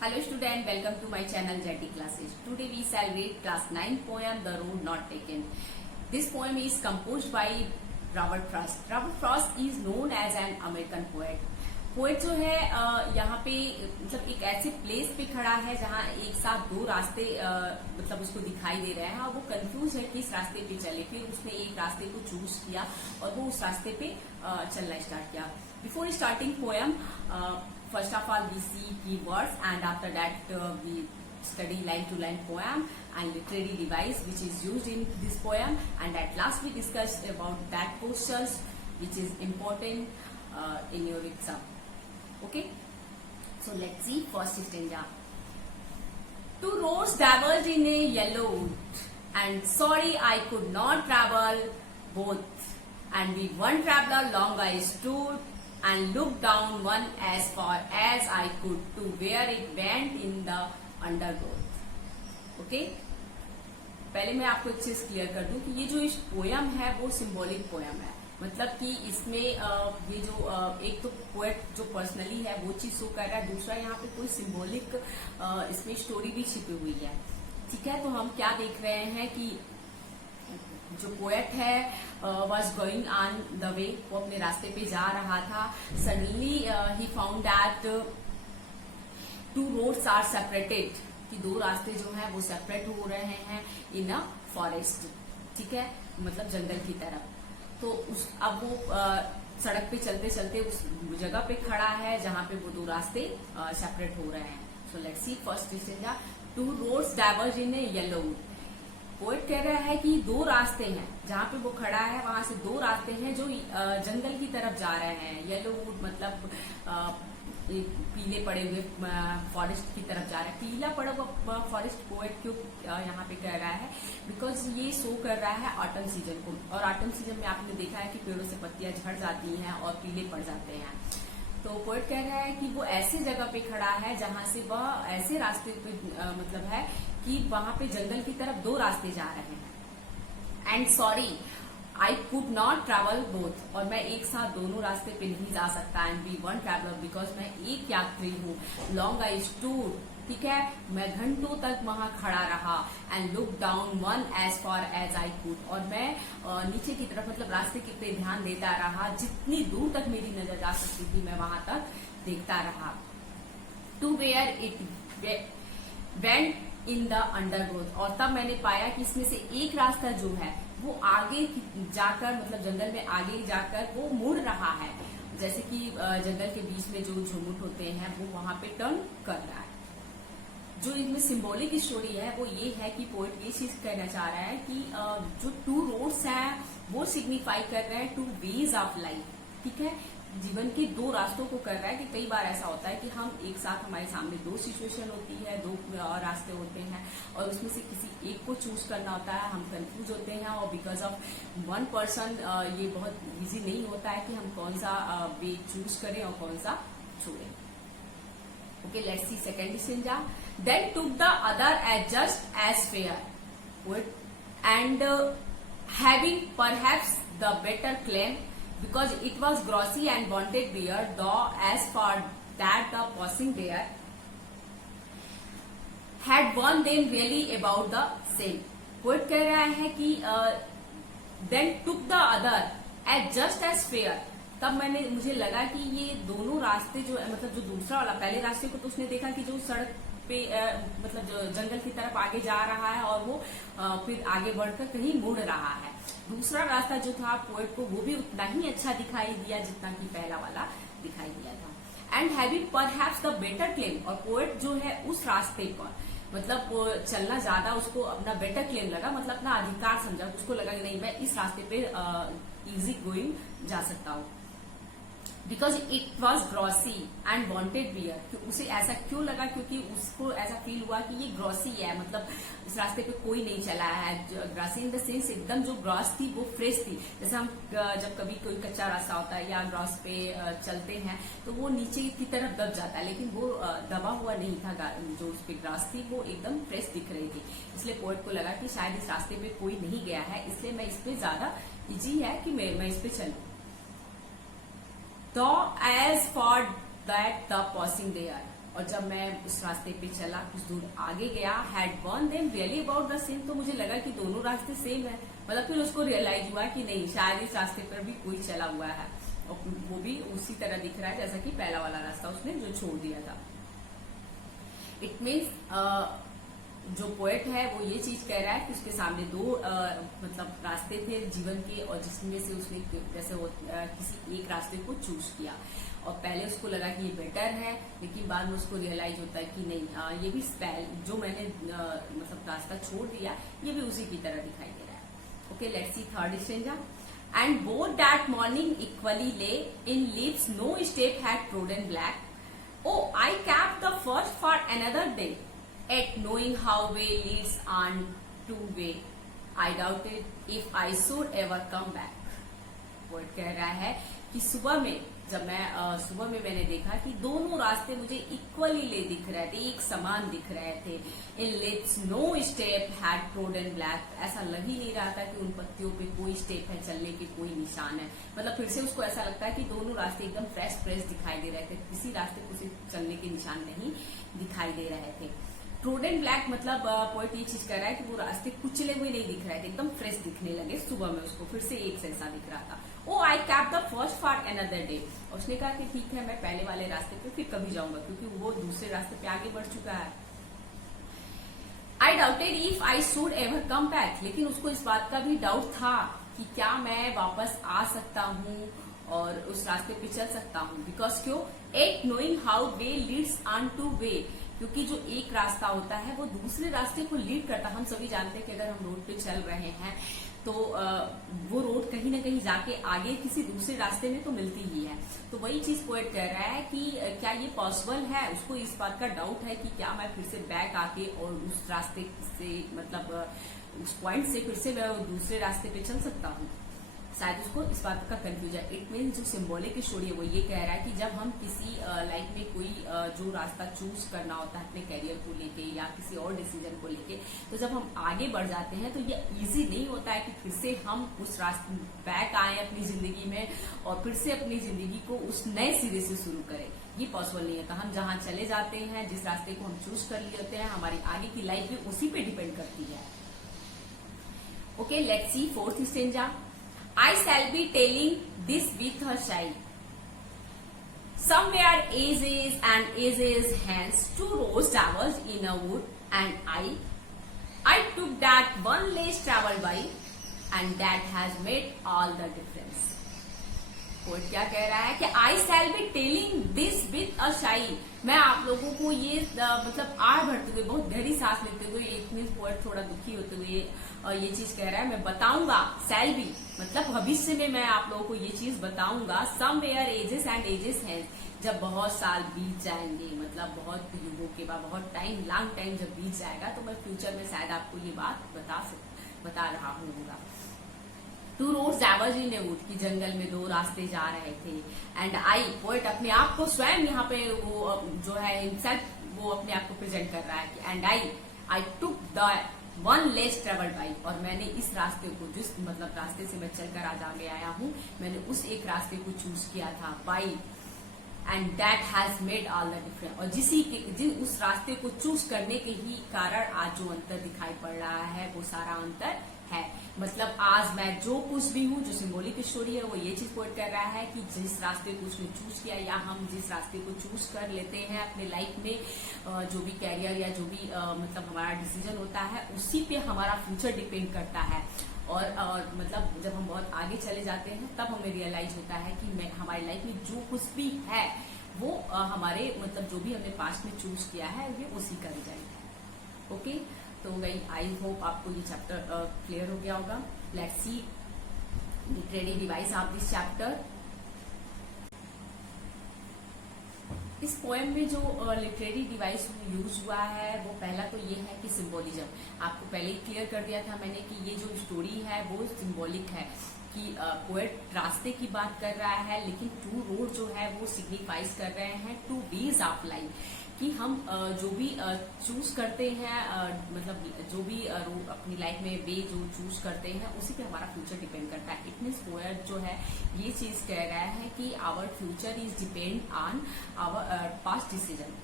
Hello student, welcome to my channel Jetty Classes. Today we shall read class 9 poem The Road Not Taken. This poem is composed by Robert Frost. Robert Frost is known as an American poet. Poet जो है यहाँ पे मतलब एक ऐसे place पे खड़ा है जहाँ एक साथ दो रास्ते मतलब उसको दिखाई दे रहे हैं और वो कंफ्यूज है किस रास्ते पे चले। फिर उसने एक रास्ते को चूज किया और वो उस रास्ते पे चलना स्टार्ट किया। Before starting poem, first of all we see keywords and after that we study line to line poem and literary device which is used in this poem, and at last we discussed about that questions which is important in your exam. Okay, so let's see first stanza. Two roads diverged in a yellow wood, and sorry I could not travel both, and with one traveler long I stood and looked down one as far as I could to where it went in the undergrowth. Okay? पहले मैं आपको एक चीज clear कर दूं कि ये जो इस पोयम है वो सिंबॉलिक पोयम है। मतलब कि इसमें ये जो एक तो पोएट जो पर्सनली है वो चीज शो कर रहा है, दूसरा यहाँ पे कोई सिंबॉलिक इसमें स्टोरी भी छिपी हुई है। ठीक है, तो हम क्या देख रहे हैं कि जो पोएट है was going on the way, वो अपने रास्ते पे जा रहा था। सडनली ही found that two roads are separated, कि दो रास्ते जो हैं वो सेपरेट हो रहे हैं इन अ फॉरेस्ट। ठीक है, मतलब जंगल की तरफ। तो अब वो सड़क पे चलते चलते उस जगह पे खड़ा है जहां पे वो दो रास्ते सेपरेट हो रहे हैं। So let's see first stanza. Two roads diverge in a yellow wood. Poet कह रहा है कि दो रास्ते हैं, जहां पे वो खड़ा है वहां से दो रास्ते हैं जो जंगल की तरफ जा रहे हैं। येलो वुड मतलब पीले पड़े हुए फॉरेस्ट की तरफ जा रहे हैं। पीला पड़ा हुआ फॉरेस्ट पोएट क्यों यहाँ पे कह रहा है, बिकॉज ये शो कर रहा है ऑटम सीजन को, और ऑटम सीजन में आपने देखा है कि पेड़ों से पत्तियां झड़ जाती हैं और पीले पड़ जाते हैं। तो पोएट कह रहा है कि वो ऐसे जगह पे खड़ा है जहां से वह ऐसे रास्ते पे मतलब है कि वहां पे जंगल की तरफ दो रास्ते जा रहे हैं। And sorry I could not travel both, और मैं एक साथ दोनों रास्ते पे नहीं जा सकता। And be one traveller, because मैं एक यात्री हूँ। लॉन्ग आई स्टूड, ठीक है, मैं घंटों तक वहां खड़ा रहा। And look down one as far as I could, और मैं नीचे की तरफ मतलब रास्ते की पे ध्यान देता रहा, जितनी दूर तक मेरी नजर जा सकती थी मैं वहां तक देखता रहा। To where it went in the undergrowth, और तब मैंने पाया कि इसमें से एक रास्ता जो है वो आगे जाकर मतलब जंगल में आगे जाकर वो मुड़ रहा है, जैसे कि जंगल के बीच में जो झुमुट होते हैं वो वहां पे टर्न कर रहा है। जो इसमें सिंबॉलिक स्टोरी है वो ये है कि पोएट ये चीज कहना चाह रहा है कि जो टू रोड्स हैं वो सिग्निफाई कर रहे हैं टू वेज ऑफ लाइफ। ठीक है, जीवन के दो रास्तों को कर रहा है कि कई बार ऐसा होता है कि हम एक साथ हमारे सामने दो सिचुएशन होती है, दो रास्ते होते हैं, और उसमें से किसी एक को चूज करना होता है। हम कंफ्यूज होते हैं और बिकॉज ऑफ वन पर्सन ये बहुत इजी नहीं होता है कि हम कौन सा वे चूज करें और कौन सा छोड़ें। Okay, let's see second stanza. Then took the other as just as fair, and having perhaps the better claim, because it was glossy and wanted beer, though as for that the passing there had won them really about the same. Poet कह रहा है कि then took the other as just as fair, तब मुझे लगा कि ये दोनों रास्ते जो मतलब जो दूसरा वाला, पहले रास्ते को तो उसने देखा कि जो सड़क पे मतलब जो जंगल की तरफ आगे जा रहा है और वो फिर आगे बढ़कर कहीं मुड़ रहा है। दूसरा रास्ता जो था पोएट को वो भी उतना ही अच्छा दिखाई दिया जितना कि पहला वाला दिखाई दिया था। And having perhaps the better claim, और पोएट जो है उस रास्ते पर मतलब चलना ज्यादा उसको अपना बेटर क्लेम लगा, मतलब अपना अधिकार समझा। उसको लगा कि नहीं, मैं इस रास्ते पे इजी गोइंग जा सकता हूँ। Because it was grassy and wanted wear, उसे ऐसा क्यों लगा, क्योंकि उसको ऐसा फील हुआ कि ये ग्रॉसी है, मतलब इस रास्ते पे कोई नहीं चला है। ग्रॉसी इन द सेंस एकदम जो ग्रॉस थी वो फ्रेश थी। जैसे हम जब कभी कोई कच्चा रास्ता होता है या ग्रॉस पे चलते हैं तो वो नीचे की तरफ दब जाता है, लेकिन वो दबा हुआ नहीं था। जो उस पे ग्रॉस थी वो एकदम फ्रेश दिख रही थी। इसलिए पोएट को लगा कि शायद इस रास्ते पे कोई नहीं गया है, इसलिए मैं इस पे ज्यादा इजी है कि मैं इस पे चलूं। तो as for that the passing there, और जब मैं उस रास्ते पे चला, कुछ दूर आगे गया, had one them really about the same, तो मुझे लगा कि दोनों रास्ते सेम है। मतलब फिर उसको रियलाइज हुआ कि नहीं, शायद इस रास्ते पर भी कोई चला हुआ है और वो भी उसी तरह दिख रहा है जैसा कि पहला वाला रास्ता उसने जो छोड़ दिया था। इट मीन्स जो पोएट है वो ये चीज कह रहा है कि उसके सामने दो मतलब रास्ते थे जीवन के, और जिसमें से उसने जैसे किसी एक रास्ते को चूज किया, और पहले उसको लगा कि ये बेटर है, लेकिन बाद में उसको रियलाइज होता है कि नहीं, ये भी जो मैंने मतलब रास्ता छोड़ दिया ये भी उसी की तरह दिखाई दे रहा है। Okay, let's see third stanza. And both that morning equally lay in leaves no step had trodden black, Oh, I kept the first for another day, at knowing how way leads on to way. I doubted if I should ever come back. Word कह रहा है कि सुबह में जब मैं सुबह में मैंने देखा कि दोनों रास्ते मुझे इक्वली ले दिख रहे थे, एक समान दिख रहे थे। In leaves no step had trodden black, ऐसा लग ही नहीं रहा था कि उन पत्तियों पे कोई स्टेप है, चलने के कोई निशान है। मतलब फिर से उसको ऐसा लगता है कि दोनों रास्ते एकदम फ्रेश दिखाई दे रहे थे, किसी रास्ते को सिर्फ चलने के निशान नहीं दिखाई दे रहे थे। ट्रोडन ब्लैक मतलब पोएट ये चीज कह रहा है कि वो रास्ते कुचले हुए नहीं दिख रहे थे, एकदम फ्रेश दिखने लगे सुबह में, उसको फिर से एक जैसा दिख रहा था। Oh I kept the first for another day, उसने कहा कि ठीक है, मैं पहले वाले रास्ते पे फिर कभी जाऊंगा, क्योंकि वो दूसरे रास्ते पे आगे बढ़ चुका है। आई doubted if I should ever come back, लेकिन उसको इस बात का भी डाउट था कि क्या मैं वापस आ सकता हूँ और उस रास्ते पे चल सकता हूँ। बिकॉज क्यों? Yet knowing how way leads on to way, क्योंकि जो एक रास्ता होता है वो दूसरे रास्ते को लीड करता है। हम सभी जानते हैं कि अगर हम रोड पे चल रहे हैं तो वो रोड कहीं ना कहीं जाके आगे किसी दूसरे रास्ते में तो मिलती ही है। तो वही चीज पोएट कह रहा है कि क्या ये पॉसिबल है, उसको इस बात का डाउट है कि क्या मैं फिर से बैक आके और उस रास्ते से मतलब उस पॉइंट से फिर से मैं दूसरे रास्ते पे चल सकता हूँ। शायद उसको इस बात का कंफ्यूजन। इट मीन जो सिंबॉलिक स्टोरी है वो ये कह रहा है कि जब हम किसी लाइफ में कोई जो रास्ता चूज करना होता है अपने करियर को लेके या किसी और डिसीजन को लेके, तो जब हम आगे बढ़ जाते हैं तो ये इजी नहीं होता है कि फिर से हम उस रास्ते बैक आए अपनी जिंदगी में और फिर से अपनी जिंदगी को उस नए सिरे से शुरू करें। ये पॉसिबल नहीं होता। हम जहां चले जाते हैं, जिस रास्ते को हम चूज कर लिए होते हैं, हमारी आगे की लाइफ भी उसी पे डिपेंड करती है। Okay, let's C fourth stanza. I shall be telling this with a sigh. Somewhere ages and ages hence, two roads diverged in a wood, and I took that one less traveled by, and that has made all the difference. Poet क्या कह रहा है कि I shall be telling this with a sigh, मैं आप लोगों को ये मतलब आड़ भरते हुए, बहुत गहरी सांस लेते हुए, एक मीन पोएट थोड़ा दुखी होते हुए ये चीज कह रहा है, मैं बताऊंगा। शैल बी मतलब भविष्य में मैं आप लोगों को ये चीज बताऊंगा। समवेयर एजेस एंड एजेस हैं, जब बहुत साल बीत जाएंगे, मतलब बहुत युगों के बाद, बहुत टाइम, लॉन्ग टाइम जब बीत जाएगा, तो मैं फ्यूचर में शायद आपको ये बात बता रहा हूँ। Two roads diverge in a wood, की जंगल में दो रास्ते जा रहे थे। एंड आई, पोएट अपने आप को स्वयं यहाँ पे वो जो है हिमसेल्फ वो अपने आप को प्रेजेंट कर रहा है कि and I took the one less travelled by, और मैंने इस रास्ते को, जिस मतलब रास्ते से मैं चलकर आज आगे आया हूँ, मैंने उस एक रास्ते को चूज किया था, by, and that has made all the difference, और उस रास्ते को चूज करने के ही कारण आज जो अंतर दिखाई पड़ रहा है वो सारा अंतर है। मतलब आज मैं जो कुछ भी हूँ, जो सिंबॉलिक स्टोरी है वो ये चीज पोएट कर रहा है कि जिस रास्ते को उसने चूज किया, या हम जिस रास्ते को चूज कर लेते हैं अपने लाइफ में, जो भी कैरियर या जो भी मतलब हमारा डिसीजन होता है, उसी पे हमारा फ्यूचर डिपेंड करता है। और मतलब जब हम बहुत आगे चले जाते हैं तब हमें रियलाइज होता है कि हमारी लाइफ में जो कुछ भी है वो हमारे मतलब जो भी हमने पास्ट में चूज किया है ये उसी का रिजल्ट है। ओके, तो गई, आई होप आपको ये चैप्टर क्लियर हो गया होगा। Let's see literary device of this chapter. इस पोएम में जो लिटरेरी डिवाइस यूज हुआ है वो पहला तो ये है कि सिंबोलिज्म। आपको पहले ही क्लियर कर दिया था मैंने कि ये जो स्टोरी है वो सिंबॉलिक है, कि पोएट रास्ते की बात कर रहा है, लेकिन टू रोड जो है वो सिग्निफाइज कर रहे हैं टू वेज ऑफ लाइफ, कि हम जो भी चूज करते हैं, मतलब जो भी अपनी लाइफ में वे जो चूज करते हैं उसी पे हमारा फ्यूचर डिपेंड करता है। इट मीन्स पोएट जो है ये चीज कह रहा है कि our future is depend on our past decision.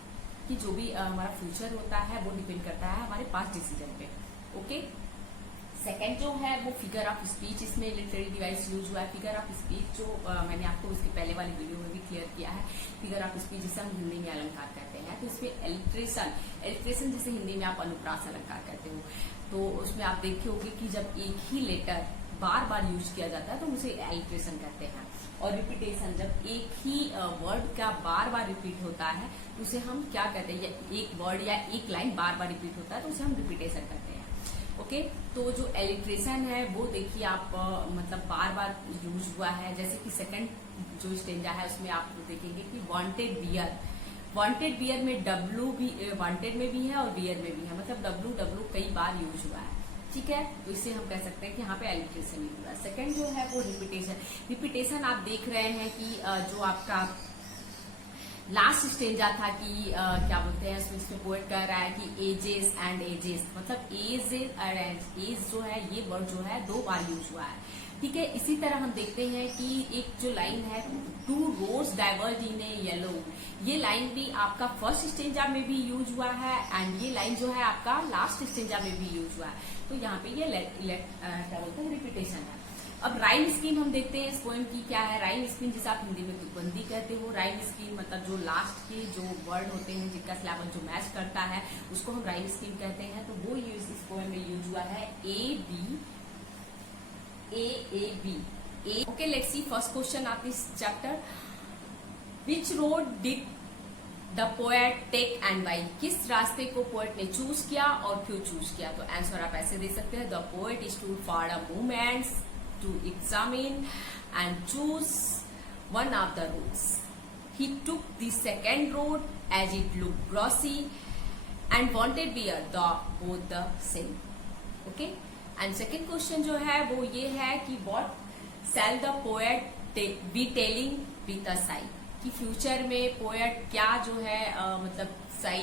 कि जो भी हमारा फ्यूचर होता है वो डिपेंड करता है हमारे पास्ट डिसीजन पे। ओके, सेकेंड जो है वो फिगर ऑफ स्पीच, इसमें लिटरेरी डिवाइस यूज हुआ है। फिगर ऑफ स्पीच जो मैंने आपको उसके पहले वाली वीडियो में भी क्लियर किया है। फिगर ऑफ स्पीच जिसे हम हिंदी में अलंकार कहते हैं, तो इसमें एलिट्रेशन जैसे हिंदी में आप अनुप्रास अलंकार कहते हो, तो उसमें आप देखे होंगे कि जब एक ही लेटर बार बार यूज किया जाता है तो उसे एलिट्रेशन कहते हैं। और रिपीटेशन, जब एक ही वर्ड का बार बार रिपीट होता है तो उसे हम क्या कहते हैं, एक वर्ड या एक लाइन बार बार रिपीट होता है तो उसे हम रिपीटेशन कहते हैं। ओके, तो जो एलिट्रेशन है वो देखिए आप मतलब बार बार यूज हुआ है। जैसे कि सेकंड जो स्टेंजा है उसमें आप देखेंगे कि वांटेड बियर, वांटेड बियर में डब्लू भी वांटेड में भी है और बियर में भी है, मतलब डब्लू कई बार यूज हुआ है। ठीक है, तो इसे हम कह सकते हैं कि यहाँ पे एलिट्रेशन यूज हुआ है। सेकंड जो है वो रिपीटेशन आप देख रहे हैं कि जो आपका लास्ट स्टेंजा था कि क्या बोलते हैं इसमें पोएट कह रहा है कि एजेस एंड एजेस, मतलब एज जो है ये वर्ड जो है 2 बार यूज हुआ है। ठीक है, इसी तरह हम देखते हैं कि एक जो लाइन है to roads diverge in a yellow, ये लाइन भी आपका फर्स्ट स्टेंजा में भी यूज हुआ है एंड ये लाइन जो है आपका लास्ट स्टेंजा में भी यूज हुआ है। तो यहाँ पे ये क्या बोलते हैं रिपीटेशन है। अब राइम स्कीम हम देखते हैं इस पोएम की क्या है। राइम स्कीम जिसे आप हिंदी में तुकबंदी कहते हो, राइम स्कीम मतलब जो लास्ट के जो वर्ड होते हैं जिनका सिलेबस जो मैच करता है उसको हम राइम स्कीम कहते हैं। तो वो यूज इस पोएम में यूज हुआ है A B A. Okay, let's see first question of this chapter. Which road did the poet take and why, किस रास्ते को पोएट ने चूज किया और क्यों चूज किया। तो आंसर आप ऐसे दे सकते हैं, the poet stood for a moments to examine and choose one of the roads. He took the second road as it looked grassy and wanted beer, both the same. Okay? And second question जो है वो ये है कि what shall the poet be telling with a sigh, कि future में poet क्या जो है मतलब साई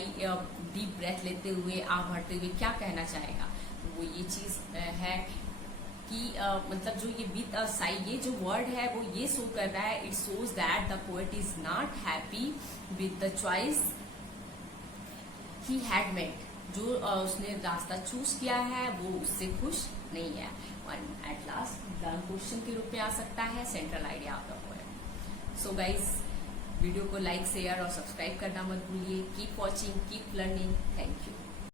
डीप ब्रेथ लेते हुए आह भरते हुए क्या कहना चाहेगा। तो वो ये चीज है कि मतलब जो ये विद अ साई ये जो वर्ड है वो ये शो कर रहा है, it shows that the poet is not happy with the choice he had made, जो उसने रास्ता चूज किया है वो उससे खुश नहीं है। एंड एट लास्ट क्वेश्चन के रूप में आ सकता है central idea of the poem. So guys, video को लाइक शेयर और सब्सक्राइब करना मत भूलिए। Keep watching, keep learning. Thank you.